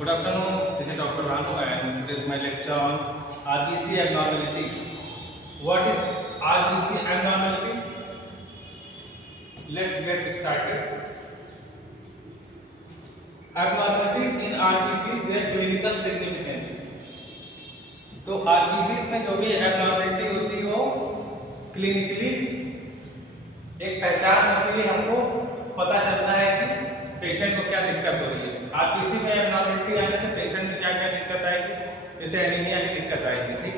Good afternoon, this is Dr. Ranu and this is my lecture on RBC abnormality. What is RBC abnormality? Let's get started. Abnormalities in RBCs, their clinical significance. तो RBCs में जो भी abnormality होती है वो clinically एक पहचान होती है, हमको पता चलता है कि पेशेंट को क्या दिक्कत हो रही है। आरबीसी में एबनॉर्मलिटी आने से पेशेंट में क्या क्या दिक्कत आएगी, जैसे एनीमिया की दिक्कत आएगी। ठीक,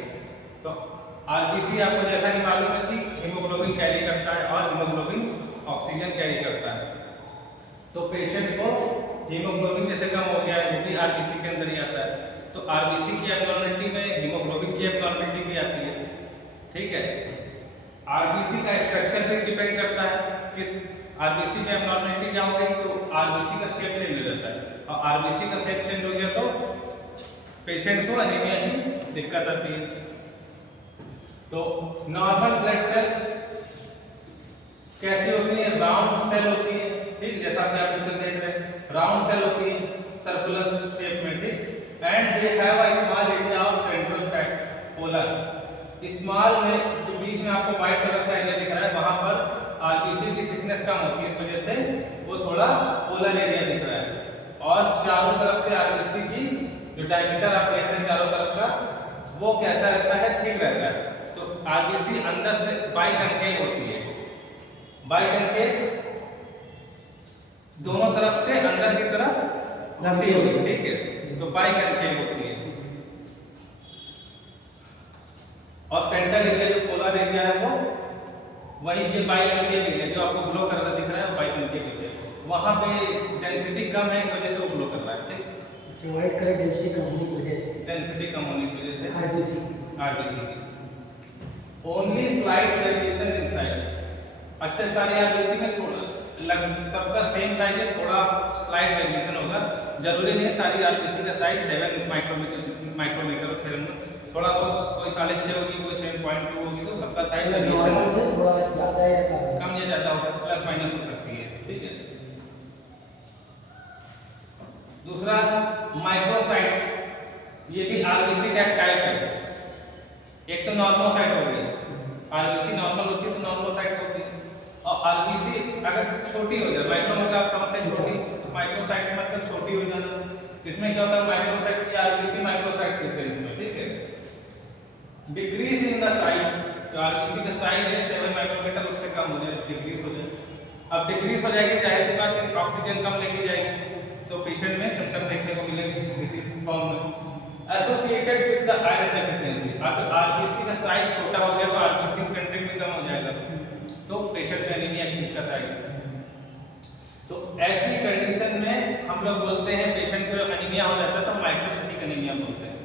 तो आरबीसी आपको जैसा कि मालूम है कि हीमोग्लोबिन कैरी करता है और हीमोग्लोबिन ऑक्सीजन कैरी करता है। तो पेशेंट को हीमोग्लोबिन जैसे कम हो गया है वो भी आरबीसी के अंदर ही आता है। तो आरबीसी की एबनॉर्मलिटी में हीमोग्लोबिन की एबनॉर्मलिटी भी आती है। ठीक है, आरबीसी का स्ट्रक्चर भी डिपेंड करता है किस आरबीसी में एबनॉर्मलिटी क्या हो गई तो आरबीसी का शेप चेंज हो जाता है, और आरबीसी का शेप चेंज हो गया तो पेशेंट को एनीमिया की दिक्कत आती है। तो नॉर्मल ब्लड सेल्स कैसी होती है? राउंड सेल होती है। ठीक, जैसा आपने पिक्चर देख रहे हैं, राउंड सेल होती है सर्कुलर शेप में। ठीक, and they have a small area of central fat polar. Small में जो बीच में आपको व्हाइट कलर का एरिया दिख रहा है वहां पर आरबीसी की थिकनेस कम होती है, इस वजह से वो थोड़ा पोलर एरिया दिख रहा है। और चारों तरफ से आरबीसी की जो डायमीटर आप देख रहे हैं चारों तरफ का वो कैसा रहता है? ठीक रहता है। तो आरबीसी अंदर से बाइकनकेव होती है। बाइकनकेव दोनों तरफ से अंदर की तरफ धंसी हुई। ठीक है, तो बाइकनकेव होती है। और सेंटर एरिया जो पोलर एरिया है वो वही ये बाइकनकेव एरिया जो आपको ग्लो कर रहा दिख रहा है वो बाइकनकेव एरिया, वहां पे डेंसिटी कम है इस वजह से वो ग्लो कर रहा है। ठीक, व्हाइट कलर डेंसिटी कम होने की वजह से, डेंसिटी कम होने की वजह से आरबीसी की only slight variation in size. अच्छा, सारी आरबीसी में थोड़ा सबका सेम साइज है, थोड़ा स्लाइट वेरिएशन होगा। जरूरी नहीं है सारी आरबीसी का साइज 7 माइक्रोमीटर 7, थोड़ा बहुत कोई 6.5 होगी, कोई 7.2 होगी, तो सबका साइज नॉर्मल से थोड़ा ज्यादा या कम या ज्यादा हो सकता है, प्लस माइनस हो सकती है। ठीक है, दूसरा माइक्रोसाइट्स, ये भी आरबीसी का एक टाइप है। एक तो नॉर्मोसाइट हो गई, आरबीसी नॉर्मल होती है तो नॉर्मोसाइट्स होती है। और आरबीसी अगर छोटी हो जाए, माइक्रो मतलब आप समझते हैं छोटी, तो माइक्रोसाइट मतलब छोटी हो जाना। इसमें क्या होता है? माइक्रोसाइट की आरबीसी माइक्रोसाइट्स होते हैं इसमें। ठीक है, डिक्रीज इन द साइज, तो आरबीसी का साइज है 7 माइक्रोमीटर, उससे कम हो जाए, डिक्रीज हो जाए। अब डिक्रीज हो जाएगी, जाहिर सी बात है ऑक्सीजन कम लेके जाएगी, तो पेशेंट में सिम्टम देखने को मिलेंगे डिसीज फॉर्म में। Associated with the iron deficiency, अब आरबीसी का साइज छोटा हो गया तो आरबीसी कंटेंट भी कम हो जाएगा, तो पेशेंट में एनीमिया की दिक्कत आएगी। तो ऐसी कंडीशन में हम लोग बोलते हैं पेशेंट को जब एनीमिया हो जाता है तो माइक्रोसाइटिक एनीमिया बोलते हैं।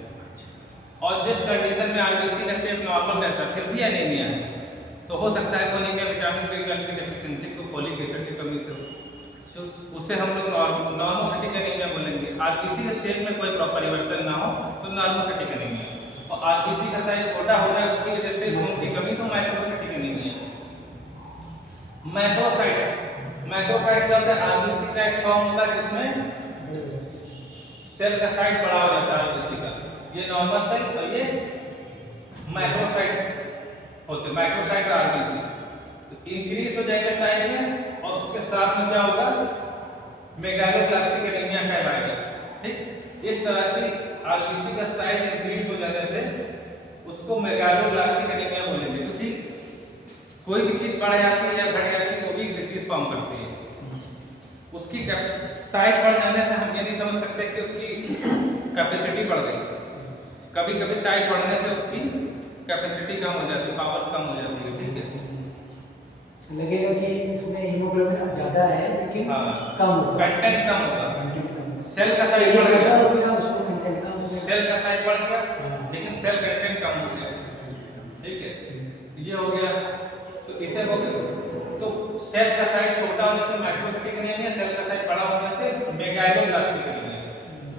और जिस कंडीशन में आरबीसी का शेप नॉर्मल रहता है फिर भी एनीमिया है, तो हो सकता है एनीमिया विटामिन B12 की डेफिशिएंसी को फोलिक एसिड की कमी से हो, तो उससे हम लोग नॉर्मोसाइटिक एनीमिया बोलेंगे। आरबीसी के शेप में कोई परिवर्तन ना हो तो नॉर्मोसाइटिक एनीमिया, और आरबीसी का साइज छोटा हो जाए उसकी वजह से खून की कमी तो माइक्रोसाइटिक एनीमिया। मैक्रोसाइट, मैक्रोसाइट क्या होता है? आरबीसी का एक फॉर्म होता है जिसमें सेल का साइज बड़ा हो जाता है आरबीसी का, ये नॉर्मल सेल और ये मैक्रोसाइट होते हैं, मैक्रोसाइट और आरबीसी। तो इंक्रीज हो जाएगा साइज में और उसके साथ में क्या होगा? मेगालोब्लास्टिक एनीमिया कहलाएगा। ठीक, इस तरह से आरबीसी का साइज इंक्रीज हो जाने से उसको मेगालोब्लास्टिक एनीमिया बोलेंगे, क्योंकि कोई भी चीज बढ़ जाती है या घट जाती है वो भी डिसीज फॉर्म करती है। उसकी साइज बढ़ जाने से हम ये नहीं समझ सकते कि उसकी कैपेसिटी बढ़ गई, कभी कभी साइज बढ़ने से उसकी कैपेसिटी कम हो जाती है, पावर कम हो जाती है। ठीक है, लगेगा कि इसमें हीमोग्लोबिन ज्यादा है लेकिन कम होगा, कंटेंट कम होगा, सेल का साइज बढ़ गया, उसमें कंटेंट कम हो गया, सेल का साइज बढ़ गया लेकिन सेल कंटेंट कम हो गया। ठीक है, ये हो गया। तो इसे हो गया, तो सेल का साइज छोटा होने से माइक्रोसाइटिक एनीमिया, सेल का साइज बड़ा होने से मेगालोब्लास्टिक एनीमिया।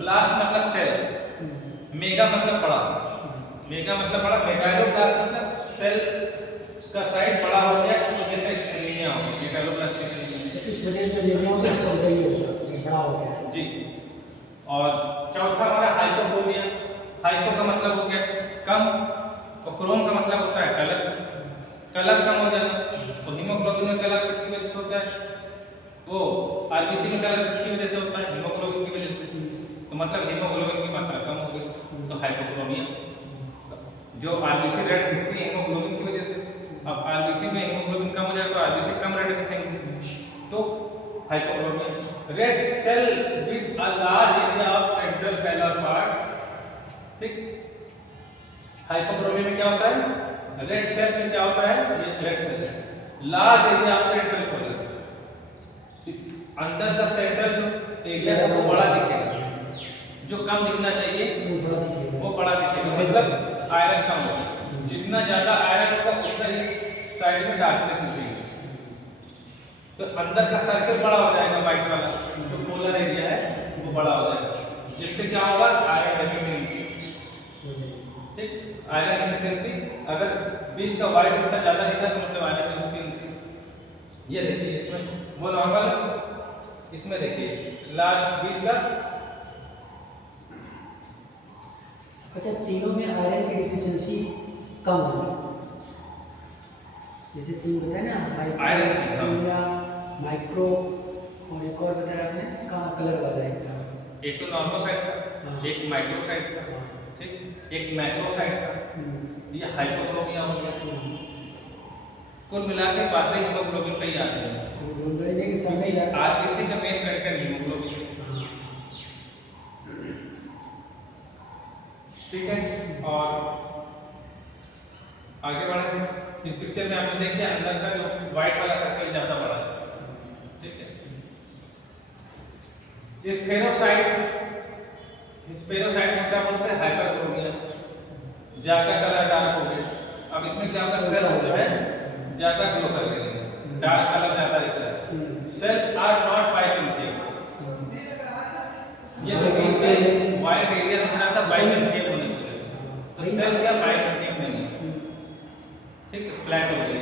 ब्लास्ट मतलब सेल, मेगा मतलब बड़ा, मेगा मतलब बड़ा, मेगालोब्लास्ट मतलब सेल का साइज बड़ा हो गया तो जैसे एनीमिया हो, मेगालोब्लास्टिक एनीमिया। इस वजह से एनीमिया बड़ा हो गया। जी, और चौथा हमारा हाइपोक्रोमिया। हाइपो का मतलब हो गया कम, और क्रोम का मतलब होता है कलर, कलर कम हो जाना। तो हीमोग्लोबिन में कलर किसकी वजह से होता है? वो आरबीसी में कलर किसकी वजह से होता है? हीमोग्लोबिन की वजह से। तो मतलब हीमोग्लोबिन की मात्रा कम हो गई, तो हाइपोक्रोमिया। जो आरबीसी रेड दिखती है हीमोग्लोबिन की वजह से, अब आरबीसी में हीमोग्लोबिन कम हो जाए तो आरबीसी कम रेड दिखेंगे, तो hypochromia. Red cell with a large area of central pallor part, ठीक। हाइपोक्रोमिया में क्या होता है? रेड सेल में क्या होता है? ये रेड सेल है, large area of central parallel, अंदर का सेंट्रल एरिया वो बड़ा दिखेगा, जो कम दिखना चाहिए वो बड़ा दिखेगा, मतलब आयरन कम होगा। जितना ज्यादा आयरन होगा उतना इस साइड में डार्कनेस दिखेगी, तो अंदर का सर्कल बड़ा हो जाएगा, व्हाइट वाला जो पोलर एरिया है वो बड़ा हो जाएगा, जिससे क्या होगा? आयरन डेफिशिएंसी, ठीक। आयरन डेफिशिएंसी, अगर बीच का व्हाइट हिस्सा ज्यादा दिखा तो मतलब आयरन डेफिशिएंसी। ये देखिए इसमें वो नॉर्मल, इसमें देखिए लास्ट बीच का। अच्छा, तीनों में आयरन की डिफिशियंसी कम होगी, जैसे तीन बताया ना, हाइपोक्रोमिया, माइक्रो, और एक और बताया आपने कहाँ कलर वाला एक तो नॉर्मल साइड था, एक माइक्रो साइड था, ठीक, एक मैक्रो साइड था, ये हाइपोक्रोमिया हो गया। कुल मिला के बातें हीमोग्लोबिन पे ही आती हैं। आरबीसी का मेन कंटेंट हीमोग्लोबिन, ठीक है। और आगे बढ़े, इस पिक्चर में आपने देखिए अंदर का जो व्हाइट वाला सर्कल ज्यादा बड़ा है, ठीक है। स्पेरोसाइट्स क्या बोलते हैं? हाइपरक्रोमिया, ज्यादा कलर डार्क हो गया। अब इसमें क्या होगा? सेल्स जो है ज्यादा ग्लो कर रही है, डार्क कलर ज्यादा दिख रहा है। सेल्स आर नॉट बाइकन्केव, ये जो ग्रीन व्हाइट एरिया दिख रहा था बाइकन्केव होने की वजह से, तो सेल क्या बाइकन्केव नहीं है, ठीक, फ्लैट हो गई।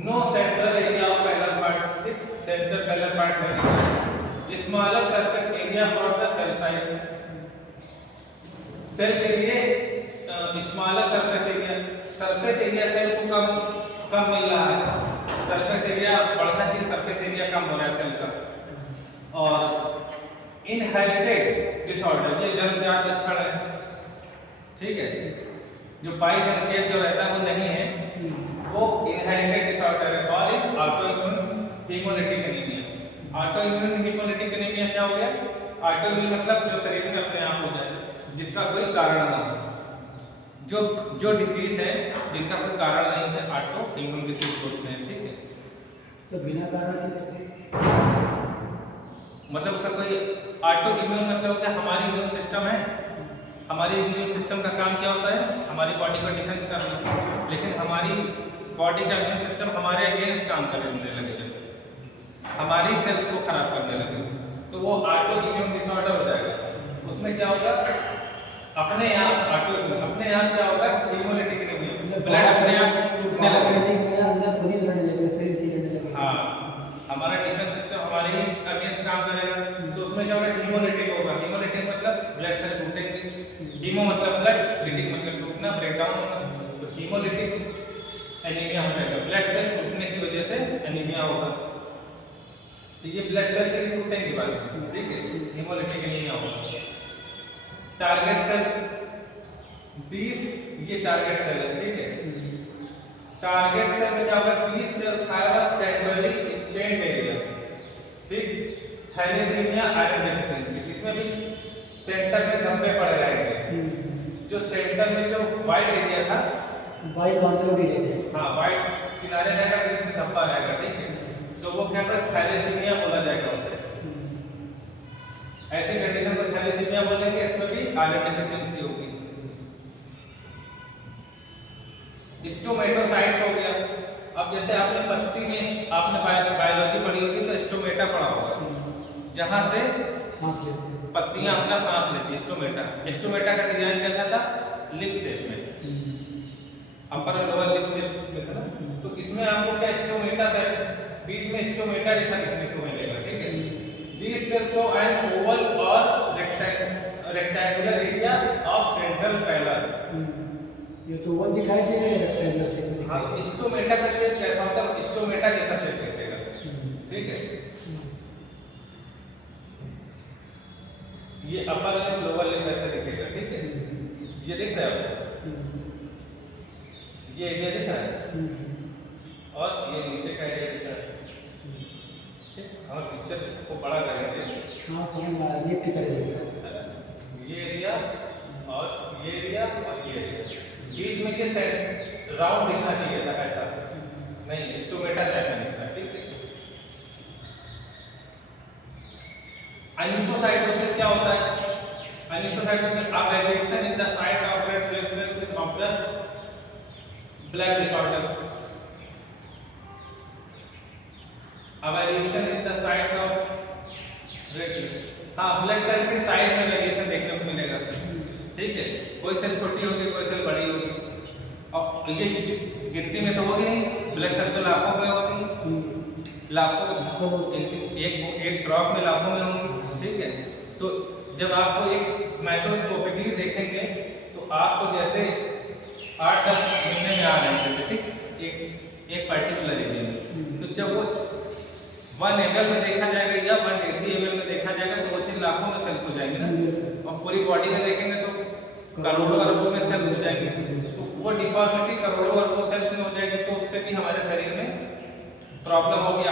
No central area of parallel part, ठीक, सेंट्रल पैरेलल पार्ट नहीं, smaller surface area for the cell size. Cell के लिए स्मॉलर सरफेस एरिया सेल को कम मिल रहा है, सरफेस एरिया बढ़ता है, सरफेस एरिया कम हो रहा है सेल का। और इनहेरिटेड डिसऑर्डर, ये जन्मजात लक्षण है, ठीक है। जो बाइकन्केव जो रहता है वो नहीं है, वो इनहेरिटेड डिसऑर्डर है। और एक autoimmune haemolytic anaemia. Autoimmune haemolytic anaemia क्या हो गया? ऑटोइम्यून मतलब जो शरीर में अपने आप हो जाए, जिसका कोई कारण ना हो, जो डिसीज है जिनका कोई कारण नहीं है, ऑटो इम्यून डिसीज बोलते हैं, ठीक है। तो बिना कारण के कैसे? मतलब उसका कोई ऑटो इम्यून मतलब क्या? हमारी इम्यून सिस्टम है, हमारी इम्यून सिस्टम का काम क्या होता है? हमारी बॉडी का डिफेंस करना, लेकिन हमारी बॉडी का इम्यून सिस्टम हमारे अगेंस्ट काम करने लगे, हमारी सेल्स को खराब करने लगे, तो वो ऑटो इम्यून डिसऑर्डर हो जाएगा। उसमें क्या होगा? अपने आप ऑटो इम्यून, अपने आप क्या होगा? हीमोलिटिक एनीमिया, ब्लड अपने आप टूटने लगेगा, अंदर खुद ही लड़ने लगेगा, शरीर से लड़ने लगेगा। हाँ, हमारा डिफेंस सिस्टम हमारे अगेंस्ट काम करेगा, तो उसमें क्या होगा? हीमोलिटिक होगा। हीमोलिटिक मतलब ब्लड सेल टूटेंगे, हीमो मतलब ब्लड, लिटिक मतलब टूटना, ब्रेकडाउन होना, तो हीमोलिटिक एनीमिया हो जाएगा। ब्लड सेल टूटने की वजह से एनीमिया होगा, तो ये ब्लड सेल के टूटेंगे बाद, ठीक है, हीमोलिटिक एनीमिया होगा। टारगेट सेल, 20 ये टारगेट सेल है, ठीक है। टारगेट सेल में क्या होगा? 30 cells have a centrally stained area, ठीक। थैलेसीमिया, आयरन डेफिशिएंसी, इसमें भी सेंटर में धब्बे पड़े रहेंगे, जो सेंटर में जो व्हाइट एरिया था, व्हाइट कॉन्टूर भी रहते हैं, हाँ, व्हाइट किनारे रहेगा, बीच में धब्बा रहेगा, ठीक है, तो वो क्या होगा? थैलेसीमिया बोला जाएगा उसे। ऐसी कंडीशन को थैलेसीमिया बोलेंगे, इसमें भी आयरन डेफिशिएंसी होगी। स्टोमेटोसाइट्स हो गया। अब जैसे आपने पत्ती में आपने बायोलॉजी पढ़ी होगी, तो स्टोमेटा पढ़ा होगा, जहां से सांस लेते हैं, पत्तियां अपना सांस लेती, स्टोमेटा। स्टोमेटा का डिजाइन कैसा था? लिप शेप में, अपर और लोअर लिप शेप में था ना, तो इसमें आपको क्या स्टोमेटा से बीच में स्टोमेटा जैसा दिखने को मिलेगा, ठीक है। These cells show an oval or rectangular area of central pallor. ये तो ओवल दिखाई देगा या रेक्टेंगुलर शेप में हाँ, दिखाई स्टोमेटा का शेप कैसा होता है? स्टोमेटा जैसा शेप दिखेगा, ठीक है। ये अपर लिप लोअर लिप ऐसा दिखेगा, ठीक है। ये दिख रहा है आपको? ये एरिया दिख रहा है और ये नीचे का एरिया दिख रहा है, ठीक। और पिक्चर को बड़ा करेंगे, हाँ समझ में आ रहा है, लिप की तरह दिख रहा है। ये एरिया और ये एरिया और ये एरिया, बीच में के सेट राउंड दिखना चाहिए था, ऐसा नहीं, स्टोमेटा टाइप में दिख रहा है, ठीक है। अनिसोसाइटोसिस क्या होता है? Anisocytosis a variation in the size of red blood cells is observe blood disorder. A variation in the size of red, हाँ, ब्लड सेल के साइज में वेरिएशन देखने को मिलेगा, ठीक है। कोई सेल छोटी होगी, कोई सेल बड़ी होगी, और ये चीज गिनती में तो होगी नहीं, ब्लड सेल तो लाखों में होती है, लाखों, एक ड्रॉप में लाखों में होंगी, ठीक है। तो जब आपको एक माइक्रोस्कोपिकली देखेंगे तो आपको जैसे 8-10 गिनने में आ रहे हैं, ठीक, एक पर्टिकुलर एरिया में। तो जब वो 1 ml में देखा जाएगा या 1 डेसीएमएल में देखा जाएगा तो वो चीज लाखों में सेल्स हो जाएंगे ना, और पूरी बॉडी में देखेंगे तो करोड़ों अरबों में सेल्स हो जाएंगे। तो वो डिफॉर्मिटी करोड़ों अरबों सेल्स में हो जाएगी, तो उससे भी हमारे शरीर में प्रॉब्लम होगी,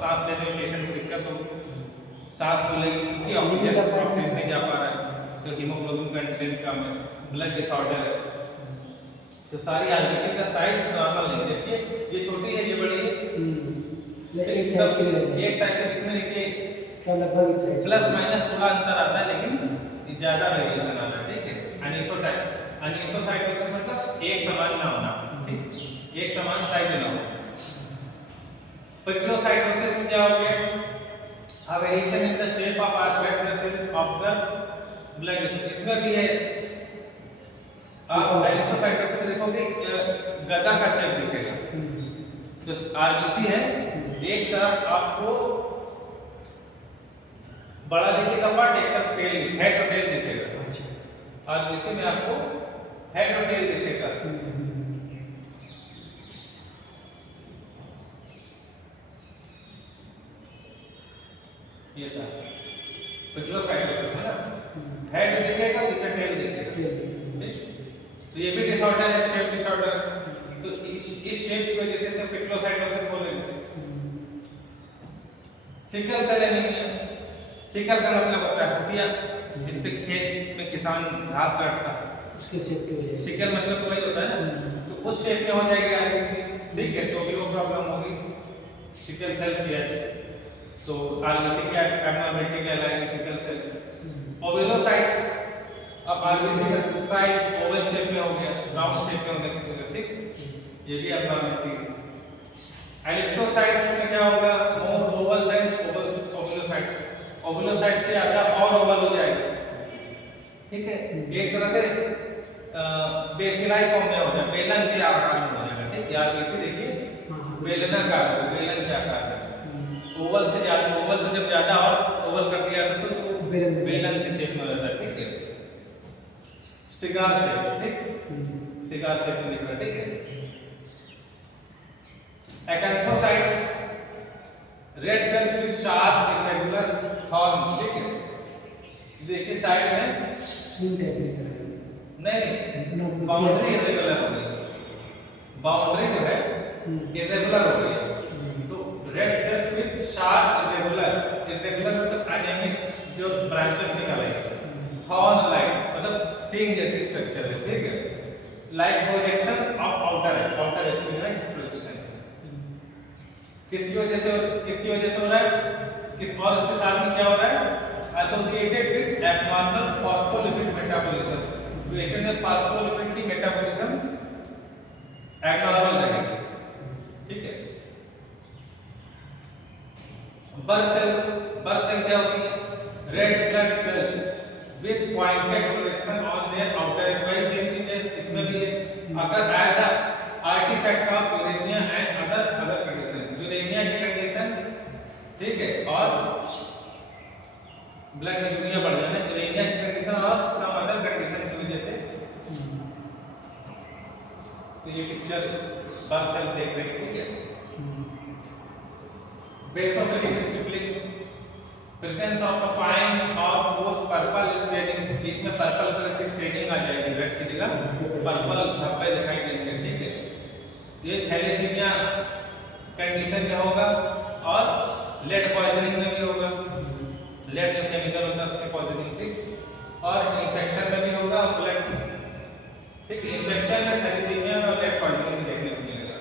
सांस लेने में पेशेंट को दिक्कत होगी, सांस फूलेगी क्योंकि ऑक्सीजन नहीं जा पा रहा है, तो हीमोग्लोबिन कंटेंट कम है, ब्लड डिसऑर्डर है। तो सारी आरबीसी का साइज नॉर्मल नहीं, देखिए ये छोटी है, ये बड़ी है, एक साइज के लिए एक साइज के इसमें देखिए लगभग एक साइज प्लस माइनस थोड़ा अंतर आता है, लेकिन ज्यादा वेरिएशन आता है, ठीक है। अनिसोसाइटोसिस मतलब एक समान ना होना, ठीक, एक समान साइज ना हो। पिक्लोसाइटोसिस में क्या हो गया? A variation in the shape of our blood vessels of the blood, इसमें भी है। आप अनिसोसाइटोसिस में देखोगे गदा का शेप दिखेगा, तो आरबीसी है, एक तरफ आपको बड़ा दिखेगा पार्ट, एक तरफ टेल, हेड और टेल दिखेगा। आरबीसी में आपको हेड और टेल दिखेगा। ये था पिक्लोसाइटोसिस है ना, हेड दिखेगा, पीछे टेल दिखेगा, तो ये भी डिसऑर्डर है, शेप डिसऑर्डर है। तो इस शेप की वजह से पिक्लोसाइटोसिस बोलेंगे। सिकल सेल एनीमिया, सिकल का मतलब होता है हंसिया, जिससे खेत में किसान घास काटता है, उसके शेप की वजह से सिकल मतलब तो वही होता है ना, तो उस शेप में हो जाएगी आरबीसी, ठीक है। तो भी वो प्रॉब्लम होगी, सिकल सेल की है, तो आरबीसी की एब्नॉर्मलिटी कहलाएगी सिकल सेल्स। ओवेलोसाइट्स, अब आरबीसी का साइज ओवल शेप में हो गया, राउंड शेप में होने की जगह, ठीक, ये भी एब्नॉर्मलिटी है। एलिप्टोसाइट्स में क्या होगा? मोर ओवल देन ओवेलोसाइट, ओवेलोसाइट से ज्यादा और ओवल हो जाएगा, ठीक है। एक तरह से बेसिलाई फॉर्म में हो जाएगा, बेलन के आकार में हो जाएगा, ठीक। आरबीसी देखिए बेलनाकार है, बेलन के आकार है। ओवल से ज्यादा, ओवल से जब ज्यादा और ओवल कर दिया जाता तो बेलन के शेप में हो जाता है, ठीक है। सिगार शेप, ठीक, सिगार शेप में दिख रहा है, ठीक है। Acanthocytes, red cells with sharp irregular horn, ठीक है। देखिए साइड में नहीं, बाउंड्री इरेगुलर हो गई, बाउंड्री जो है इरेगुलर हो गई, तो red cells with sharp irregular मतलब एनेमिक जो ब्रांचेस निकलेंगे, थॉर्न लाइक मतलब सींग जैसी स्ट्रक्चर है, ठीक है। Like projection of outer as में है प्रोजेक्शन, किसकी वजह से हो रहा है, किस और उसके साथ में क्या हो रहा है? Associated with abnormal phospholipid metabolism, patient में फॉस्फोलिपिड की मेटाबॉलिज्म एब्नॉर्मल रहेगी, ठीक है। बर्थ सेल क्या होती है? Red blood cells with pointed projection on their outer edge, same चीज है इसमें भी है। अगर as a artifact of uraemia and other condition, uraemia की कंडीशन, ठीक है, और ब्लड में यूरिया बढ़ जाना, एनीमिया की कंडीशन और सम अदर कंडीशन की वजह से। तो ये पिक्चर बर्थ सेल देख रहे हैं, ठीक है। Basophilic stippling, presence of a fine और पोस्ट पर्पल स्टेनिंग, बीच में पर्पल कलर की स्टेनिंग आ जाएगी, रेड की जगह पर्पल धब्बे दिखाई देंगे, ठीक है। ये थैलेसीमिया कंडीशन में होगा और लेड पॉइजनिंग में भी होगा, लेड जो केमिकल होता है उसके पॉइजनिंग पे, और इन्फेक्शन में भी होगा, ब्लड, ठीक है। इन्फेक्शन में थैलेसीमिया में और लेड पॉइजनिंग देखने को मिलेगा।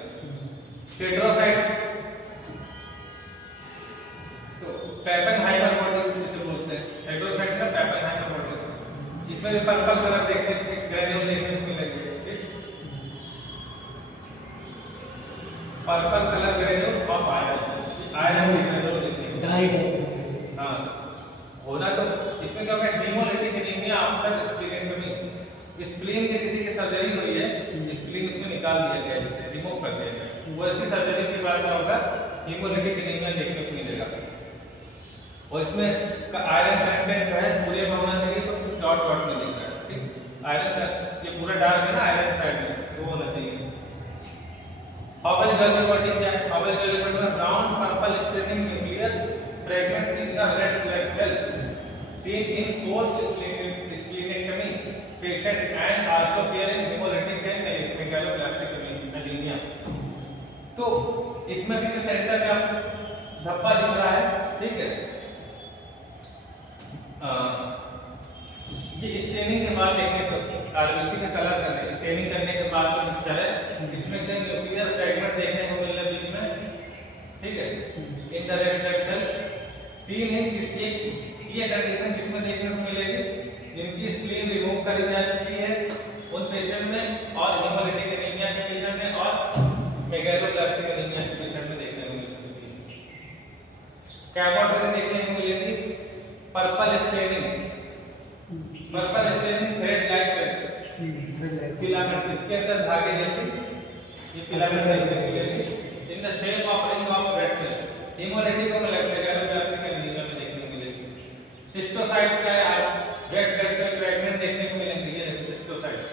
सिड्रोसाइट्स, तो पैपेनहाइमर बॉडीज जिसे बोलते हैं, साइटोसाइट में पैपेनहाइमर बॉडीज, इसमें भी पर्पल कलर देखने को, ग्रेन्यूल देखने को मिलेंगे, ठीक। Purple colour granule of iron, iron के ग्रेन्यूल देखने को, डाई टाइप। हाँ होना। तो इसमें क्या होगा, haemolytic anaemia after splenectomy, spleen के किसी की सर्जरी हुई है, स्प्लीन उसमें निकाल दिया गया है, रिमूव कर दिया गया, वो ऐसी सर्जरी के बाद क्या होगा, हीमोलिटिक एनीमिया देखने को मिलेगा। और इसमें आयरन कंटेंट जो है पूरे में होना चाहिए, तो डॉट डॉट में लिखा है, ठीक। आयरन का ये पूरा डार्क है ना आयरन साइड में, तो वो होना चाहिए। हॉबल गर्ल बॉडी क्या है, हॉबल गर्ल बॉडी में brown purple splitting nuclear fragments in the red blood sales seen in post splenectomy patient and also appear in hemolytic and megaloblastic anemia। तो इसमें भी जो सेंटर में आपको धब्बा दिख रहा है, ठीक है, ये स्टेनिंग के बाद देखने को, आरबीसी का कलर करने, स्टेनिंग करने के बाद जो पिक्चर है, इसमें क्या न्यूक्लियर फ्रैगमेंट देखने को मिल रहा है बीच में, ठीक है, in the red blood sales seen in, ये कंडीशन किसमें देखने को मिलेगी, जिनकी स्प्लीन रिमूव करी जा चुकी है उन पेशेंट में, और हीमोलिटिक एनीमिया के पेशेंट में, और मेगालोब्लास्टिक एनीमिया के पेशेंट में देखने को मिल सकती है। कैमोड्रिन देखने को मिलेगी, purple staining, purple staining thread like filament, इसके अंदर धागे जैसे ये फिलामेंट देखने को मिलेगी, in the shape of ring of red cells, haemolytic और मेगालोब्लास्टिक एनीमिया में देखने को मिलेगी। सिस्टोसाइट्स का है, रेड ब्लड सेल फ्रैगमेंट देखने को मिलेंगे, ये देखो सिस्टोसाइट्स,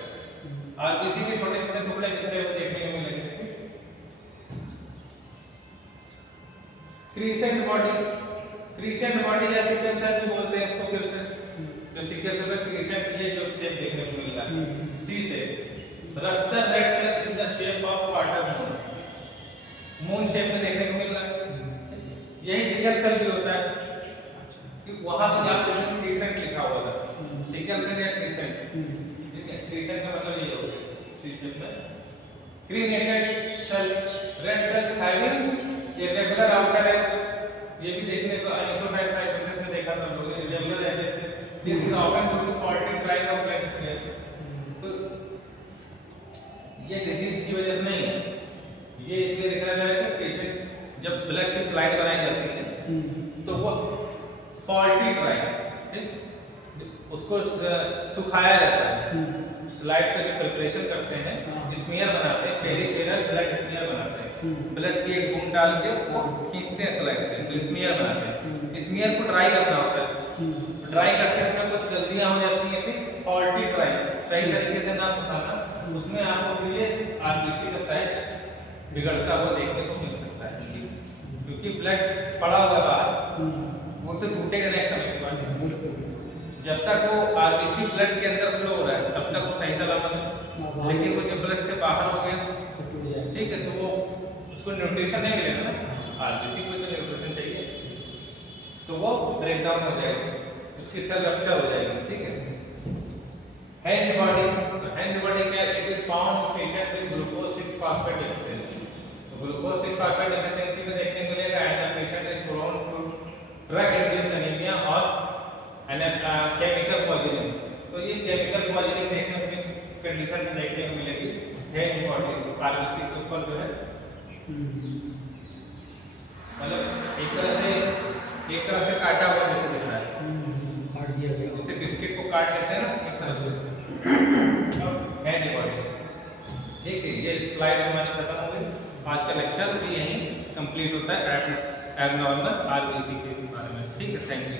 आरबीसी के छोटे छोटे टुकड़े बिखरे हुए देखने को मिलेंगे। क्रीसेंट बॉडी, क्रीसेंट बॉडी या सिकल सेल भी बोलते हैं इसको, फिर से जो सिकल सेल में क्रीसेंट ये जो शेप देखने को मिल रहा है, सी से rupture red cells in the shape of quarter moon, moon shape में देखने को मिल रहा है, यही सिकल सेल भी होता है, कि वहां पे आप देखें क्रीसेंट लिखा हुआ था, सिकल सेल या क्रीसेंट, ठीक है, क्रीसेंट का मतलब ये हो गया सी शेप में। Crenated cell, red cells having irregular outer edge, ये भी देखने को अनिसोटाइप साइटोसिस में देखा था लोगों ने, irregular edges, this is often due to faulty drawing of blood smear. तो ये डिजीज की वजह से नहीं है, ये इसलिए देखा जाए कि पेशेंट जब ब्लड की स्लाइड बनाई जाती है तो वो फॉल्टी ड्राइंग, ठीक, उसको सुखाया जाता है, स्लाइड का जो प्रिपरेशन करते हैं, स्मीयर बनाते हैं, पेरिफेरल ब्लड स्मीयर बनाते हैं, ब्लड की एक बूंद डाल के उसको खींचते हैं स्लाइड से, तो स्मीयर बनाते हैं, स्मीयर को ड्राई करना होता है, ड्राई करते समय कुछ गलतियां हो जाती हैं, ठीक, फॉल्टी ड्राइंग, सही तरीके से ना सुखाना, उसमें आपको ये आरबीसी का साइज बिगड़ता हुआ देखने को मिल सकता है, क्योंकि ब्लड पड़ा हुआ बाहर, वो तो टूटेगा नहीं समय के बाद, जब तक वो आरबीसी ब्लड के अंदर फ्लो हो रहा है तब तक वो सही सलामत है, लेकिन वो जब ब्लड से बाहर हो गया, ठीक है, तो वो उसको न्यूट्रिशन नहीं मिलेगा ना, आरबीसी को तो न्यूट्रिशन चाहिए, तो वो ब्रेक डाउन हो जाएगी, उसकी सेल रप्चर हो जाएगी, ठीक है। हैंड बॉडी, हैंड बॉडी में it is found patient with glucose 6 phosphate deficiency, तो ग्लूकोज 6 फास्फेट डेफिशिएंसी में देखने को मिलेगा, and the patient is prone to drug induced anaemia और केमिकल पॉइजनिंग, तो ये केमिकल पॉइजनिंग देखने को कंडीशन देखने को मिलेगी हैंड बॉडीज आरबीसी के ऊपर जो है, मतलब एक तरह से काटा हुआ जैसे दिख रहा है, काट दिया गया, जैसे बिस्किट को काट लेते हैं ना, इस तरह से हैंड बॉडी, ठीक है। ये स्लाइड हमारी खत्म हो गई, आज का लेक्चर भी यहीं कंप्लीट होता है एबनॉर्मल आरबीसी के बारे में, ठीक है, थैंक यू।